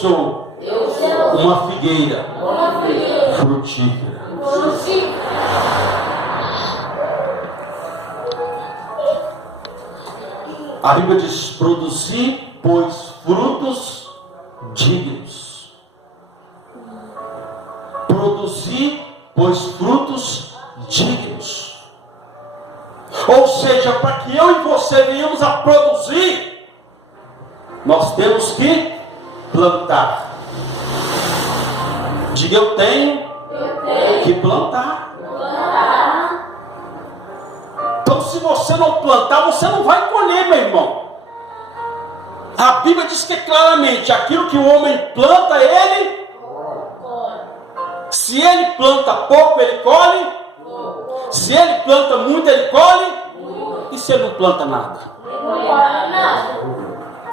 sou uma figueira frutífera. A Bíblia diz: produzi, pois, frutos dignos. Produzi, pois, frutos dignos. Ou seja, para que eu e você venhamos a produzir, nós temos que plantar. Diga: eu tenho que plantar. Então, se você não plantar, você não vai colher, meu irmão. A Bíblia diz que claramente: aquilo que o homem planta, ele se ele planta pouco, ele colhe. Se ele planta muito, ele colhe. E se ele não planta nada?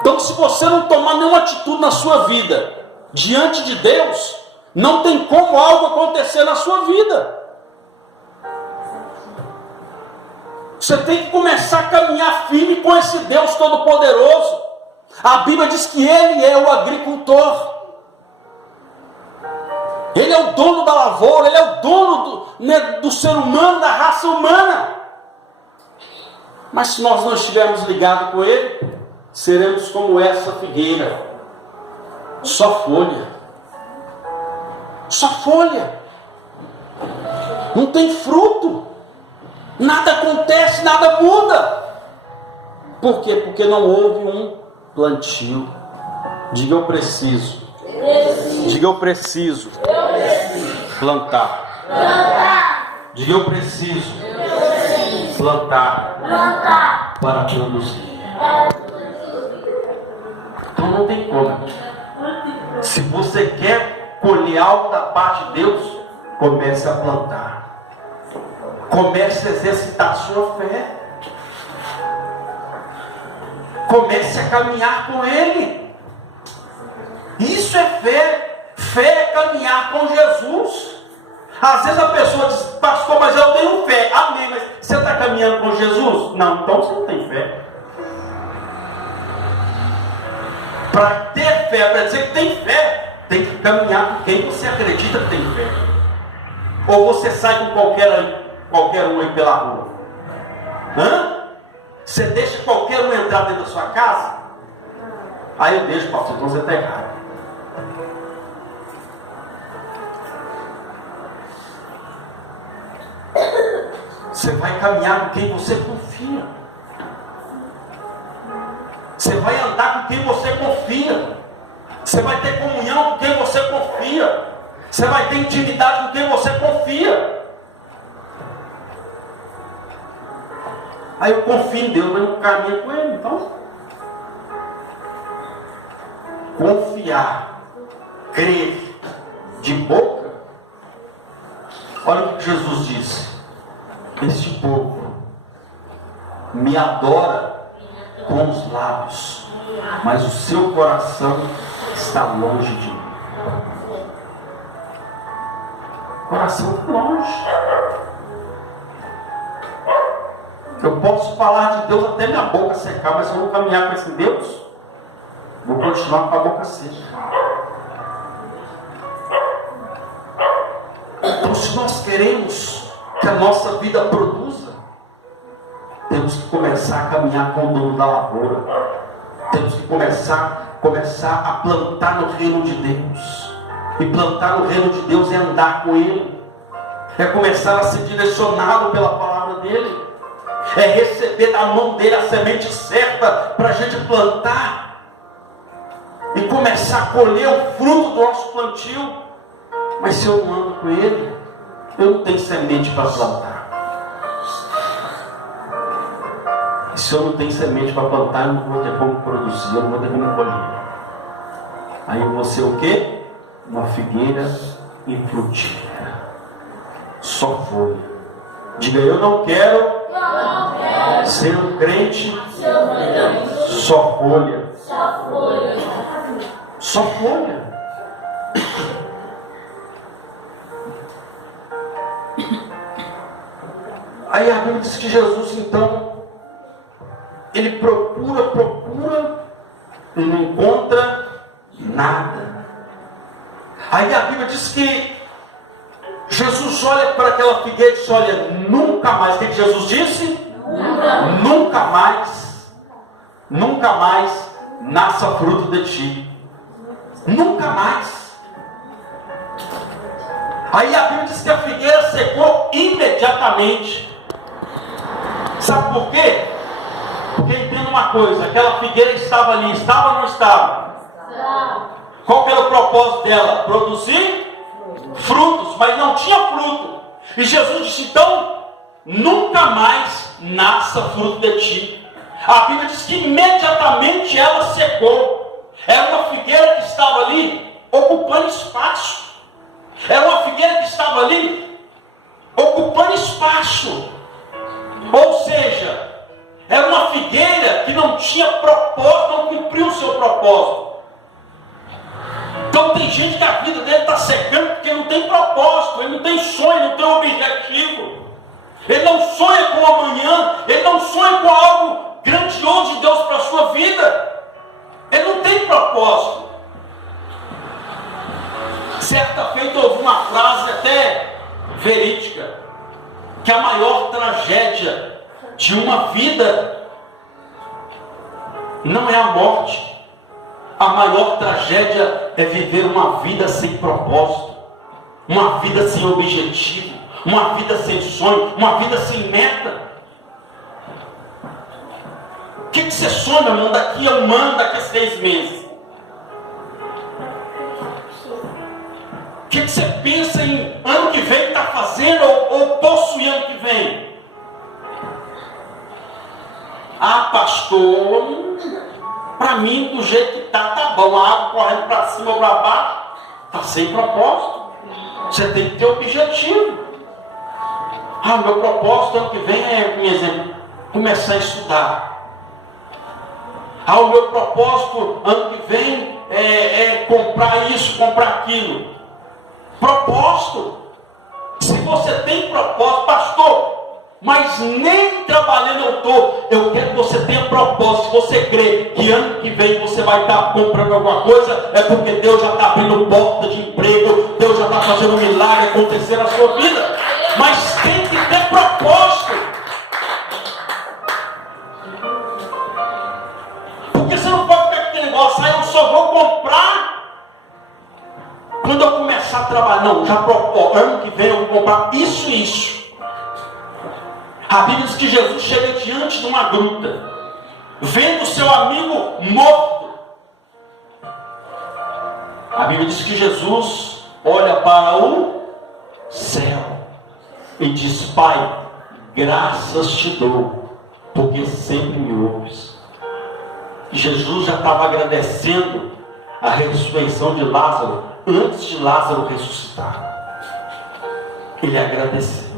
Então, se você não tomar nenhuma atitude na sua vida diante de Deus, não tem como algo acontecer na sua vida. Você tem que começar a caminhar firme com esse Deus Todo-Poderoso. A Bíblia diz que Ele é o agricultor. Ele é o dono da lavoura, Ele é o dono do ser humano, da raça humana. Mas se nós não estivermos ligados com Ele, seremos como essa figueira. Só folha. Só folha. Não tem fruto. Nada acontece, nada muda. Por quê? Porque não houve um plantio. Diga: eu preciso. Diga: eu preciso plantar. Diga: eu preciso plantar para produzir. Então não tem como. Se você quer colher algo da parte de Deus, comece a plantar. Comece a exercitar a sua fé. Comece a caminhar com Ele. Isso é fé. Fé é caminhar com Jesus. Às vezes a pessoa diz: pastor, mas eu tenho fé. Amém, mas você está caminhando com Jesus? Não, então você não tem fé. Para ter fé, para dizer que tem fé, tem que caminhar com quem você acredita que tem fé. Ou você sai com qualquer um aí pela rua? Você deixa qualquer um entrar dentro da sua casa? Aí eu deixo, pastor, então você está errado. Você vai caminhar com quem você confia. Você vai andar com quem você confia. Você vai ter comunhão com quem você confia. Você vai ter intimidade com quem você confia. Aí eu confio em Deus, mas não caminho com Ele. Então, confiar, crer de boca. Olha o que Jesus disse: este povo me adora com os lábios, mas o seu coração está longe de mim. O coração está longe. Eu posso falar de Deus até minha boca secar, mas se eu não caminhar com esse Deus, vou continuar com a boca seca. Então, se nós queremos que a nossa vida produza, temos que começar a caminhar com o dono da lavoura. Temos que começar a plantar no reino de Deus. E plantar no reino de Deus é andar com Ele. É começar a ser direcionado pela palavra dEle. É receber da mão dEle a semente certa para a gente plantar. E começar a colher o fruto do nosso plantio. Mas se eu não ando com Ele, eu não tenho semente para plantar. E se eu não tenho semente para plantar, eu não vou ter como produzir, eu não vou ter como colher. Aí eu vou ser o quê? Uma figueira infrutífera. Só folha. Diga: eu não quero ser um crente só folha. Só folha. Aí a Bíblia diz que Jesus, então, ele procura e não encontra nada. Aí a Bíblia diz que Jesus olha para aquela figueira e diz: olha, nunca mais. O que Jesus disse? Nunca mais nasça fruto de ti. Nunca mais. Aí a Bíblia diz que a figueira secou imediatamente. Sabe por quê? Porque entenda uma coisa: aquela figueira estava ali, estava ou não estava? Qual que era o propósito dela? Produzir frutos, mas não tinha fruto. E Jesus disse: então, nunca mais nasça fruto de ti. A Bíblia diz que imediatamente ela secou. Era uma figueira que estava ali ocupando espaço. Era uma figueira que estava ali ocupando espaço. Ou seja, era uma figueira que não tinha propósito, não cumpriu o seu propósito. Então tem gente que a vida dele está secando porque não tem propósito, ele não tem sonho, não tem objetivo. Ele não sonha com o amanhã, ele não sonha com algo grandioso de Deus para a sua vida. Ele não tem propósito. Certa feita eu ouvi uma frase até verídica, que a maior tragédia de uma vida não é a morte. A maior tragédia é viver uma vida sem propósito, uma vida sem objetivo, uma vida sem sonho, uma vida sem meta. O que você sonha, meu irmão, daqui a um ano, daqui a 6 meses? O que você pensa em ano que vem estar fazendo ou possuir ano que vem? Ah, pastor, para mim do jeito que tá bom. A água correndo para cima ou para baixo, está sem propósito. Você tem que ter objetivo. Ah, meu propósito ano que vem é, por exemplo, começar a estudar. Ah, o meu propósito ano que vem é comprar isso, comprar aquilo. Propósito. Se você tem propósito, pastor, mas nem trabalhando eu estou. Eu quero que você tenha propósito. Se você crê que ano que vem você vai estar comprando alguma coisa, é porque Deus já está abrindo porta de emprego, Deus já está fazendo um milagre acontecer na sua vida. Mas tem que ter propósito. Porque você não pode ficar com aquele negócio: eu só vou comprar quando eu começar a trabalhar. Não, já propõe, ano que vem eu vou comprar isso e isso. A Bíblia diz que Jesus chega diante de uma gruta, vendo seu amigo morto. A Bíblia diz que Jesus olha para o céu e diz: Pai, graças te dou, porque sempre me ouves. Jesus já estava agradecendo a ressurreição de Lázaro antes de Lázaro ressuscitar. Ele agradeceu.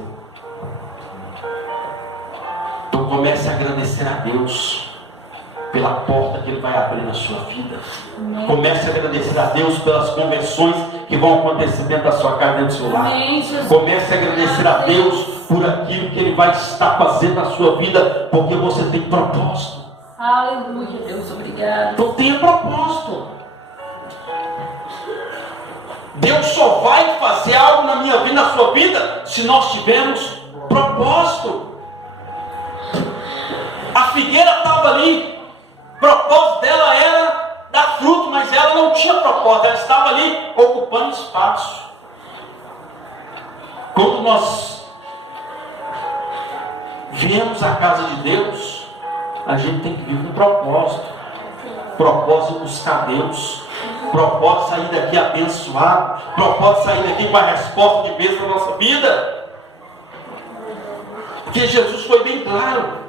Então comece a agradecer a Deus pela porta que Ele vai abrir na sua vida. Comece a agradecer a Deus pelas conversões que vão acontecer dentro da sua casa, dentro do seu lar. Comece a agradecer a Deus por aquilo que Ele vai estar fazendo na sua vida, porque você tem propósito. Aleluia, Deus, obrigado. Então tenha propósito. Deus só vai fazer algo na minha vida, na sua vida, se nós tivermos propósito. A figueira estava ali, o propósito dela era dar fruto, mas ela não tinha propósito, ela estava ali ocupando espaço. Quando nós viemos à casa de Deus, a gente tem que vir com propósito. Propósito buscar Deus. Propósito sair daqui abençoado. Propósito sair daqui com a resposta de bênção na nossa vida. Porque Jesus foi bem claro.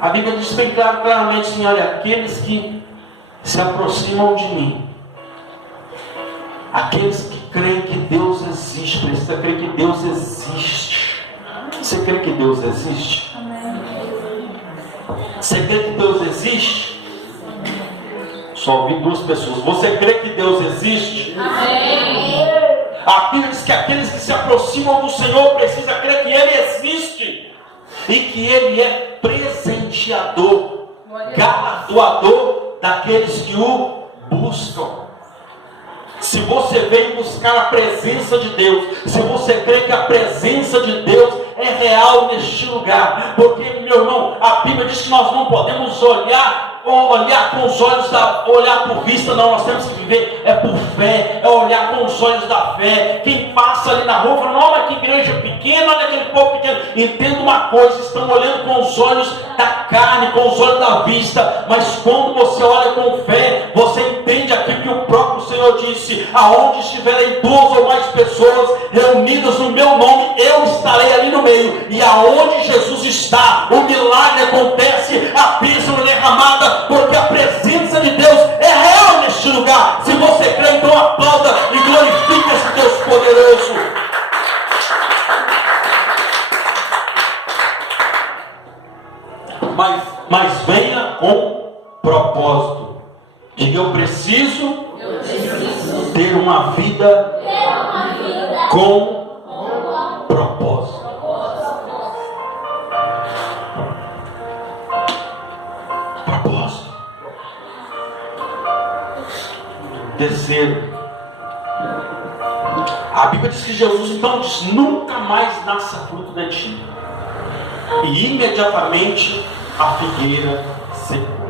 A Bíblia diz bem claro, claramente assim: olha, aqueles que se aproximam de mim, aqueles que creem que Deus existe, precisa crer que Deus existe. Você crê que Deus existe? Amém. Você crê que Deus existe? Só ouvi 2 pessoas. Você crê que Deus existe? Amém. A Bíblia diz que aqueles que se aproximam do Senhor precisam crer que Ele existe e que Ele é presenteador, galardoador daqueles que o buscam. Se se você veio buscar a presença de Deus, se você crê que a presença de Deus é real neste lugar, porque, meu irmão, a Bíblia diz que nós não podemos olhar com os olhos olhar por vista, não, nós temos que viver por fé, olhar com os olhos da fé. Quem passa ali na rua fala, não, mas que igreja pequena, olha aquele povo pequeno. Entenda uma coisa, estão olhando com os olhos da carne, com os olhos da vista, mas quando você olha com fé, você entende aquilo que o próprio Senhor disse: aonde estiverem 2 ou mais pessoas reunidas no meu nome, eu estarei ali no meio. E aonde Jesus está, o milagre acontece, a bênção é derramada, porque a presença de Deus é real neste lugar. Se você crê, então aplauda e glorifique esse Deus poderoso. Mas venha com propósito. Diga, eu preciso ter uma vida com propósito. Propósito. Terceiro, a Bíblia diz que Jesus então diz: nunca mais nasça fruto de ti. E imediatamente a figueira secou.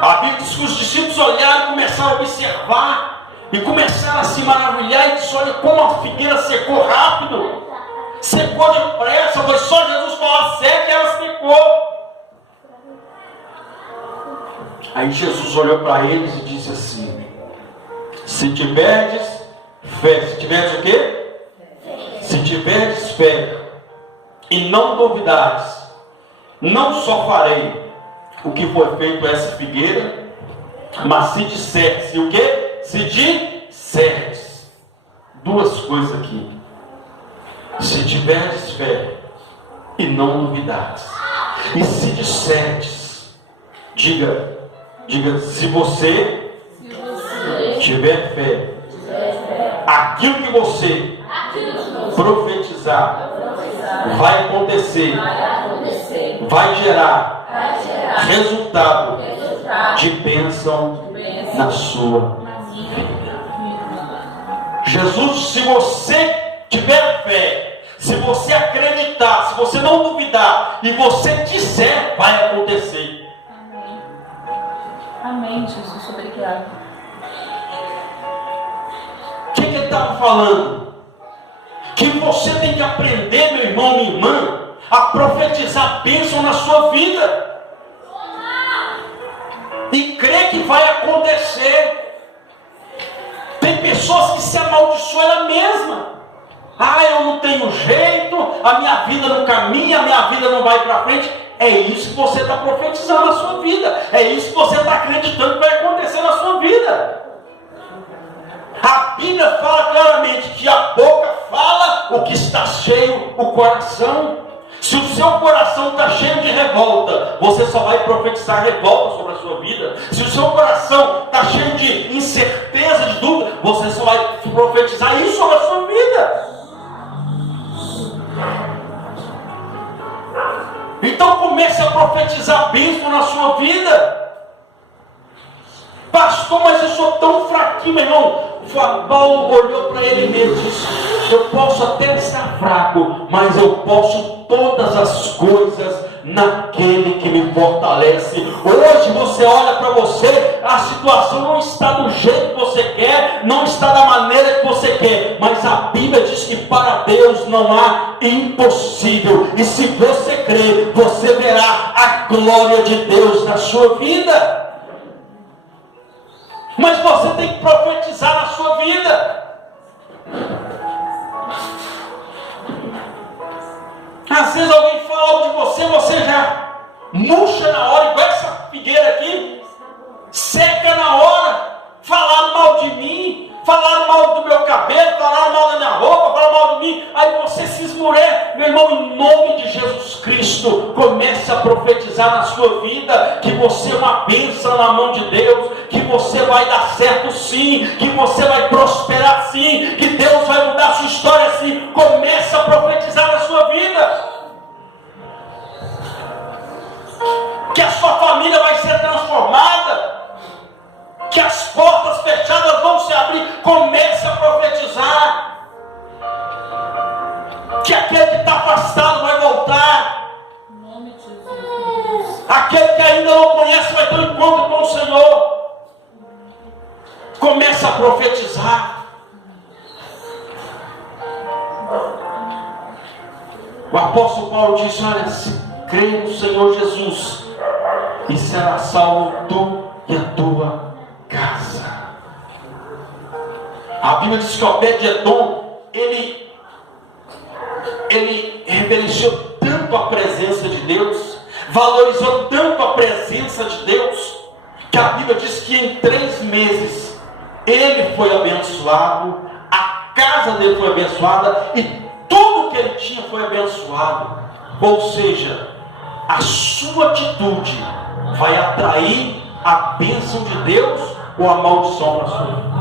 A Bíblia diz que os discípulos olharam e começaram a observar, e começaram a se maravilhar, e disse: olha como a figueira secou rápido, secou depressa. Foi só Jesus falar certo e ela secou. Aí Jesus olhou para eles e disse assim: se tiverdes fé, se tiverdes o quê? Se tiverdes fé e não duvidares, não só farei o que foi feito a essa figueira, mas se disserdes, o quê? Se disserdes, duas coisas aqui: se tiverdes fé e não duvidares, e se disserdes, diga, se você tiver fé, aquilo que você profetizar vai acontecer, vai gerar resultado de bênção na sua vida. Jesus, se você tiver fé, se você acreditar, se você não duvidar e você disser, vai acontecer. Amém, Jesus, obrigado. O que ele estava falando? Que você tem que aprender, meu irmão, minha irmã, a profetizar bênção na sua vida. E crer que vai acontecer. Tem pessoas que se amaldiçoam ela mesma. Ah, eu não tenho jeito, a minha vida não caminha, a minha vida não vai para frente. É isso que você está profetizando na sua vida. É isso que você está acreditando que vai acontecer na sua vida. A Bíblia fala claramente que a boca fala o que está cheio o coração. Se o seu coração está cheio de revolta, você só vai profetizar revolta sobre a sua vida. Se o seu coração está cheio de incerteza, de dúvida, você só vai profetizar isso sobre a sua vida. Então comece a profetizar bênção na sua vida. Pastor, mas eu sou tão fraquinho, meu irmão. Paulo olhou para ele mesmo e disse: eu posso até estar fraco, mas eu posso todas as coisas naquele que me fortalece. Hoje você olha para você, a situação não está do jeito que você quer, não está da maneira que você quer, mas a Bíblia diz que para Deus não há impossível. E se você crer, você verá a glória de Deus na sua vida. Mas você tem que profetizar na sua vida. Às vezes alguém fala algo de você, você já murcha na hora, igual essa figueira aqui, seca na hora. Falaram mal de mim, falaram mal do meu cabelo, falaram mal da minha roupa, falaram mal de mim. Aí você se esmurece, meu irmão, em nome de Jesus Cristo, comece a profetizar na sua vida que você é uma bênção na mão de Deus, que você vai dar certo sim, que você vai prosperar sim, que Deus vai mudar a sua história sim. Comece a profetizar na sua vida, que a sua família vai ser transformada, que as portas fechadas vão se abrir Aquele que ainda não conhece vai ter um encontro com o Senhor. Começa a profetizar. O apóstolo Paulo disse: olha, se crê no Senhor Jesus e será salvo tu e a tua casa. A Bíblia diz que Obed-Edom, ele reverenciou tanto a presença de Deus, valorizou tanto a presença de Deus, que a Bíblia diz que em 3 meses ele foi abençoado, a casa dele foi abençoada e tudo que ele tinha foi abençoado. Ou seja, a sua atitude vai atrair a bênção de Deus ou a maldição para a sua vida.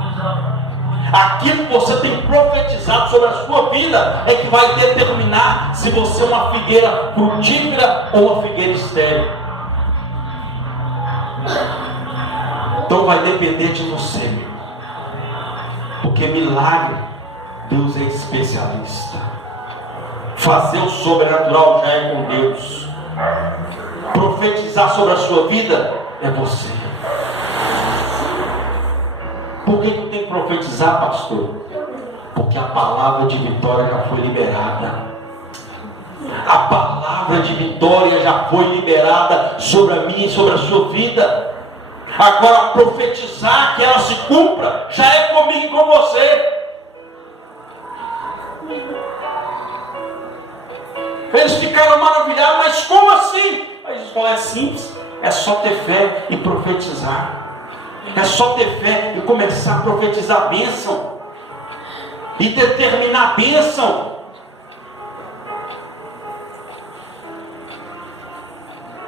Aquilo que você tem profetizado sobre a sua vida é que vai determinar se você é uma figueira frutífera ou uma figueira estéril. Então vai depender de você, porque milagre Deus é especialista. Fazer o sobrenatural já é com Deus. Profetizar sobre a sua vida é você. Por que eu tenho que profetizar, pastor? Porque a palavra de vitória já foi liberada. A palavra de vitória já foi liberada sobre a minha e sobre a sua vida. Agora profetizar que ela se cumpra já é comigo e com você. Eles ficaram maravilhados, mas como assim? Aí Jesus falou: é simples, é só ter fé e profetizar. É só ter fé e começar a profetizar a bênção e determinar a bênção.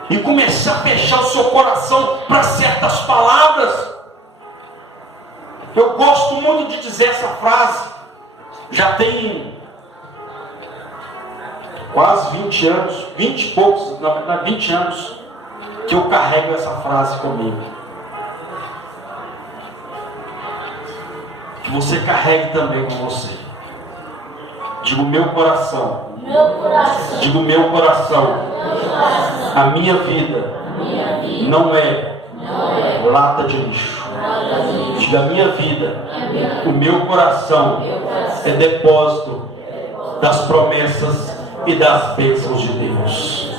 E começar a fechar o seu coração para certas palavras. Eu gosto muito de dizer essa frase. Já tem quase 20 anos, 20 e poucos, na verdade 20 anos, que eu carrego essa frase comigo. Que você carregue também com você. Digo meu coração. Digo meu coração. A minha vida não é lata de lixo. Diga: a minha vida, o meu coração é depósito das promessas e das bênçãos de Deus.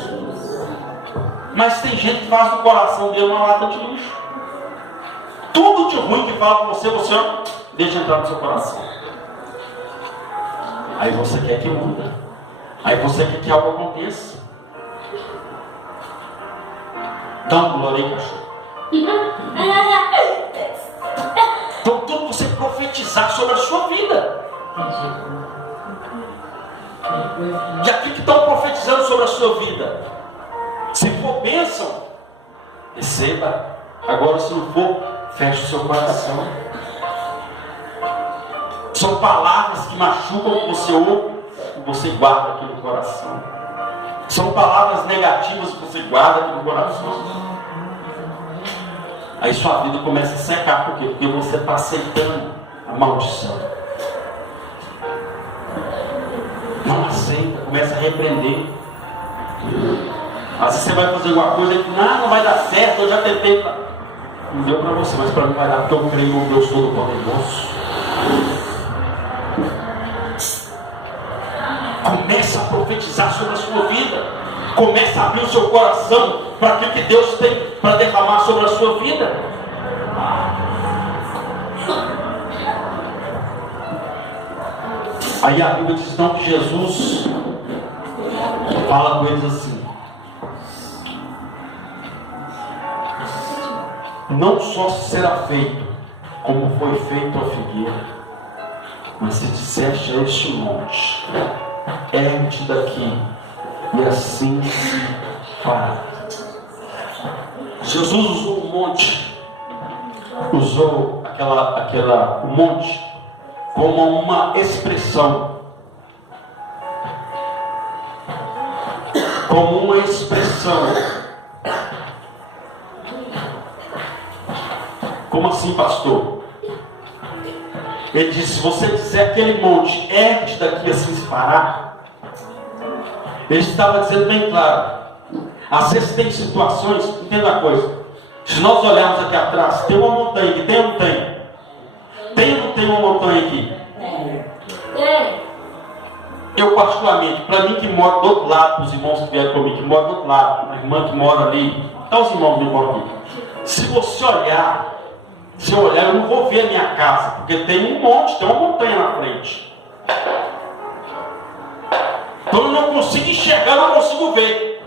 Mas tem gente que faz do coração dele uma lata de lixo. Tudo de ruim que fala com você, você deixa entrar no seu coração. Aí você quer que muda. Aí você quer que algo aconteça. Dá um glória aí, cachorro. Então tudo você profetizar sobre a sua vida. E aqui que estão profetizando sobre a sua vida. Se for bênção, receba. Agora, se não for, feche o seu coração. São palavras que machucam, que você ouve e você guarda aqui no coração. São palavras negativas que você guarda aqui no coração. Aí sua vida começa a secar. Por quê? Porque você está aceitando a maldição. Não aceita, começa a repreender. Às vezes você vai fazer alguma coisa e não vai dar certo, eu já tentei. Não deu para você, mas para mim vai dar, porque eu creio no Deus Todo-Poderoso. Começa a profetizar sobre a sua vida. Começa a abrir o seu coração para aquilo que Deus tem para derramar sobre a sua vida. Aí a Bíblia diz então que Jesus fala com eles assim: não só será feito como foi feito a figueira, mas se disseste a este monte: ergue-te daqui, e assim se fará. Jesus usou o monte, usou o monte como uma expressão, Como assim, pastor? Ele disse: se você disser aquele monte, ergue-te daqui, assim se fará. Ele estava dizendo bem claro: Às vezes tem situações, entenda a coisa. Se nós olharmos aqui atrás, tem uma montanha aqui, tem ou não tem? Tem ou não tem uma montanha aqui? Tem. Eu particularmente, para mim que moro do outro lado, os irmãos que vieram comigo, que moram do outro lado, a irmã que mora ali, então os irmãos que moram aqui. Se você olhar, eu não vou ver a minha casa, porque tem um monte, tem uma montanha na frente. Então eu não consigo enxergar, eu não consigo ver.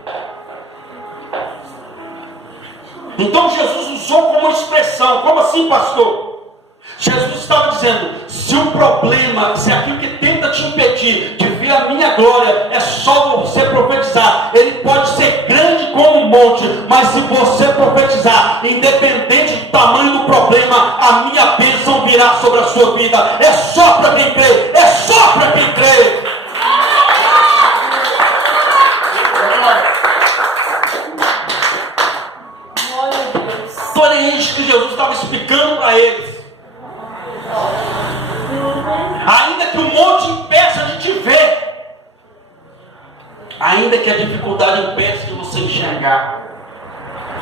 Então Jesus usou como expressão, como assim, pastor? Jesus estava dizendo, se o problema, se aquilo que tenta te impedir de ver a minha glória é só você profetizar, ele pode ser grande como um monte, mas se você profetizar, independente do tamanho do problema, a minha bênção virá sobre a sua vida. É só para quem crê, é só para quem crê. Então é isso que Jesus estava explicando para eles. Ainda que o monte impeça de te ver, ainda que a dificuldade impeça de você enxergar,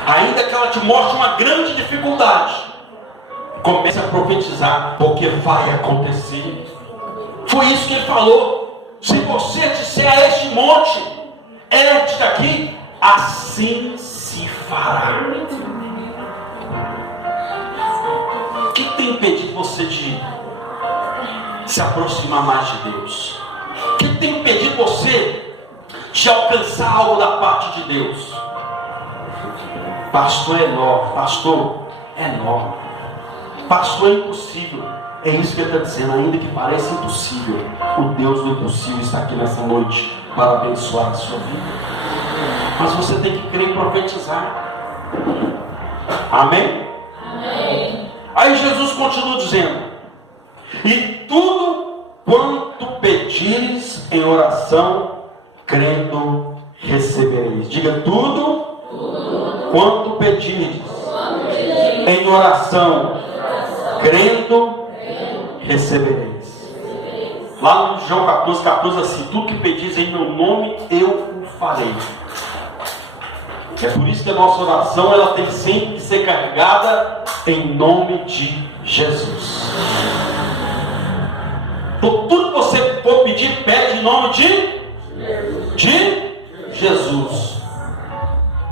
ainda que ela te mostre uma grande dificuldade, comece a profetizar, porque vai acontecer. Foi isso que ele falou. Se você disser a este monte, ergue daqui, assim se fará. O que tem impedido você de se aproximar mais de Deus? O que tem impedido você de alcançar algo da parte de Deus? Pastor, é enorme. Pastor, é enorme. Pastor, é impossível. É isso que ele está dizendo. Ainda que pareça impossível, o Deus do impossível está aqui nessa noite para abençoar a sua vida. Mas você tem que crer e profetizar. Amém? Amém. Aí Jesus continua dizendo, e tudo quanto pedires em oração, crendo, recebereis. Diga, tudo quanto pedires em oração, crendo, recebereis. Lá no João 14, assim, tudo que pedis em meu nome, eu o farei. É por isso que a nossa oração ela tem sempre que ser carregada em nome de Jesus. Então, tudo que você for pedir, pede em nome de Jesus.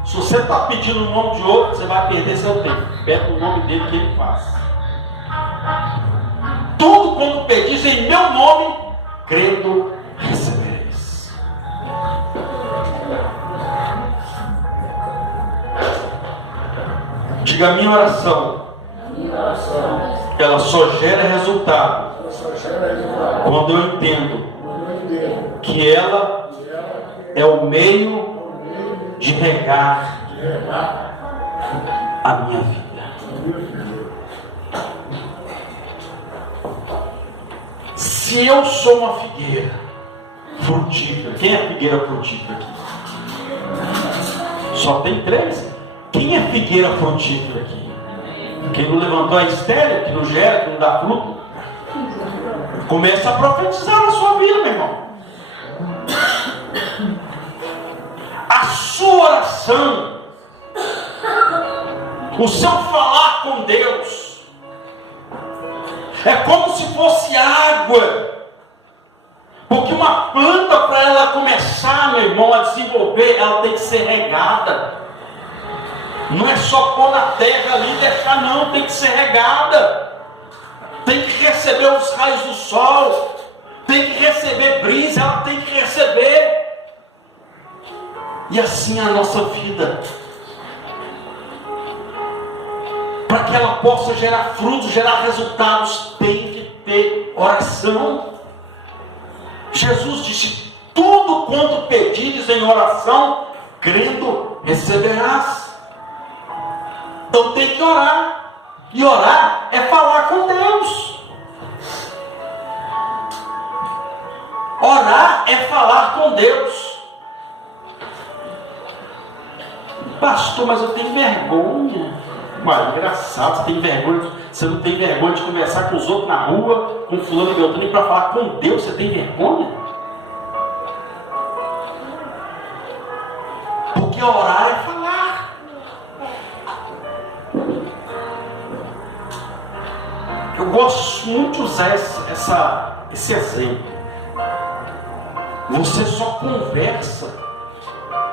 Se você está pedindo o nome de outro, você vai perder seu tempo. Pede o nome dele que ele faz. Tudo quando pedis em meu nome, crendo, recebereis. Diga, a minha oração, ela só gera resultado quando eu entendo que ela é o meio de regar a minha vida. Se eu sou uma figueira frutífera, quem é figueira frutífera aqui? Só tem 3? Quem é figueira frutífera aqui? Quem não levantou a estéreo, que não gera, que não dá fruto? Começa a profetizar na sua vida, meu irmão. A sua oração, o seu falar com Deus, é como se fosse água. Porque uma planta, para ela começar, meu irmão, a desenvolver, ela tem que ser regada. Não é só pôr na terra ali e deixar, não, tem que ser regada. Tem que receber os raios do sol, tem que receber brisa, ela tem que receber. E assim é a nossa vida. Para que ela possa gerar frutos, gerar resultados, tem que ter oração. Jesus disse, tudo quanto pedires em oração, crendo, receberás. Então tem que orar. E orar é falar com Deus. Orar é falar com Deus. Pastor, mas eu tenho vergonha. Mas engraçado, você tem vergonha. Você não tem vergonha de conversar com os outros na rua, com fulano e beltrano, e para falar com Deus, você tem vergonha? Porque Porque orar é falar. Eu gosto muito de usar esse exemplo. Você só conversa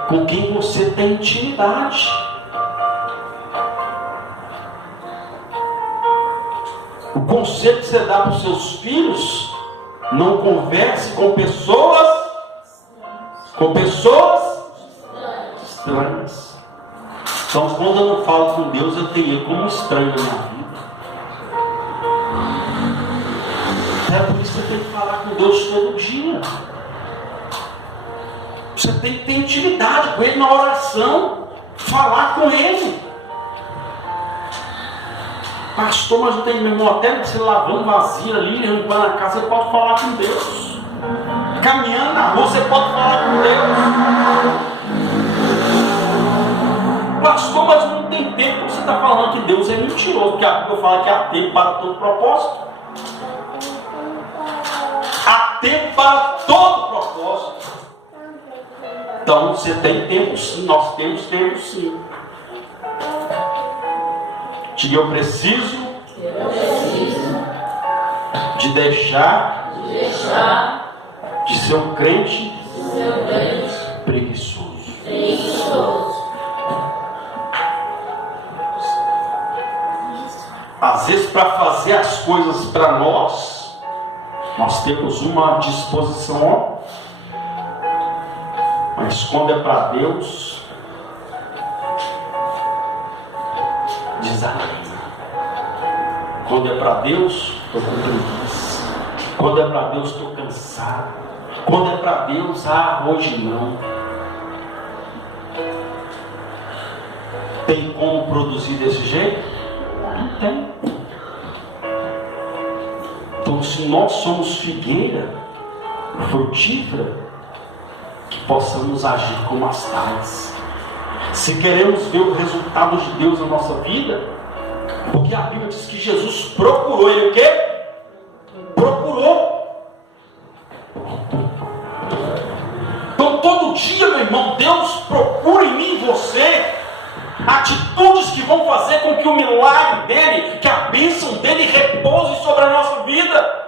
com quem você tem intimidade. O conselho que você dá para os seus filhos: não converse com pessoas estranhas. Então, quando eu não falo com Deus, eu tenho ele como estranho na minha vida. É por isso que você tem que falar com Deus todo dia. Você tem que ter intimidade com Ele na oração, falar com Ele. Pastor, mas não tem mesmo até você lavando vasilha ali, limpando a casa, você pode falar com Deus. Caminhando na rua, você pode falar com Deus. Pastor, mas não tem tempo. Você está falando que Deus é mentiroso, porque a Bíblia fala que há tempo para todo propósito. Há tempo para todo propósito. Então você tem tempo sim, nós temos tempo sim. Diga: eu preciso de deixar de ser um crente preguiçoso. Às vezes, para fazer as coisas para nós temos uma disposição, mas quando é para Deus, desanima. Quando é para Deus, estou com preguiça. Quando é para Deus, estou cansado. Quando é para Deus, hoje não. Tem como produzir desse jeito? Não tem. Então, se nós somos figueira frutífera, que possamos agir como as tais. Se queremos ver o resultado de Deus na nossa vida, porque a Bíblia diz que Jesus procurou, ele o quê? Procurou. Então todo dia, meu irmão, Deus procura em mim e você atitudes que vão fazer com que o milagre dele, que a bênção dele repouse sobre a nossa vida.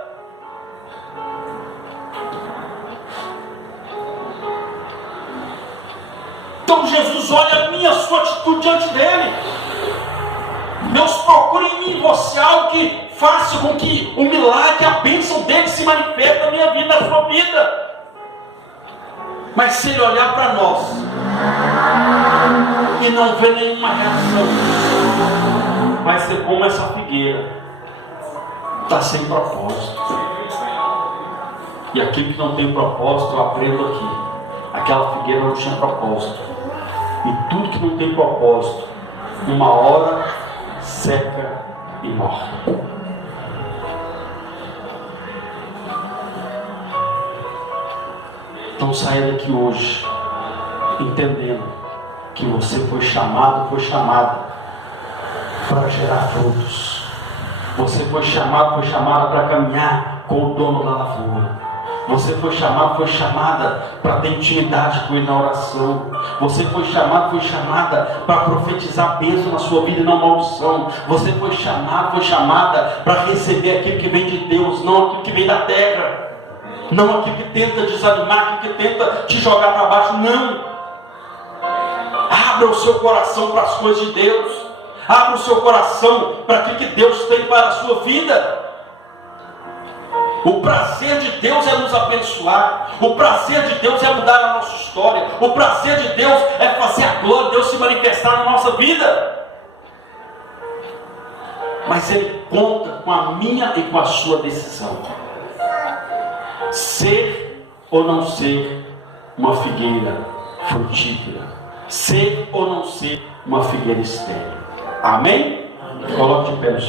Então Jesus olha a minha, a sua atitude diante dele. Deus procura em mim e você algo que faça com que o milagre, a bênção dele se manifeste na minha vida, na sua vida. Mas se ele olhar para nós e não ver nenhuma reação, vai ser como essa figueira, está sem propósito. E aquilo que não tem propósito, eu aprendo aqui, aquela figueira não tinha propósito. E tudo que não tem propósito, uma hora seca e morre. Então saia daqui hoje entendendo que você foi chamada para gerar frutos. Você foi chamada para caminhar com o dono da lavoura. Você foi chamada para ter intimidade com ele na oração. Você foi chamada para profetizar bênção na sua vida e não maldição. Você foi chamada para receber aquilo que vem de Deus, não aquilo que vem da terra. Não aquilo que tenta desanimar, aquilo que tenta te jogar para baixo, não. Abra o seu coração para as coisas de Deus. Abra o seu coração para aquilo que Deus tem para a sua vida. O prazer de Deus é nos abençoar. O prazer de Deus é mudar a nossa história. O prazer de Deus é fazer a glória de Deus se manifestar na nossa vida. Mas Ele conta com a minha e com a sua decisão. Ser ou não ser uma figueira frutífera. Ser ou não ser uma figueira estéril. Amém? Coloque de pé no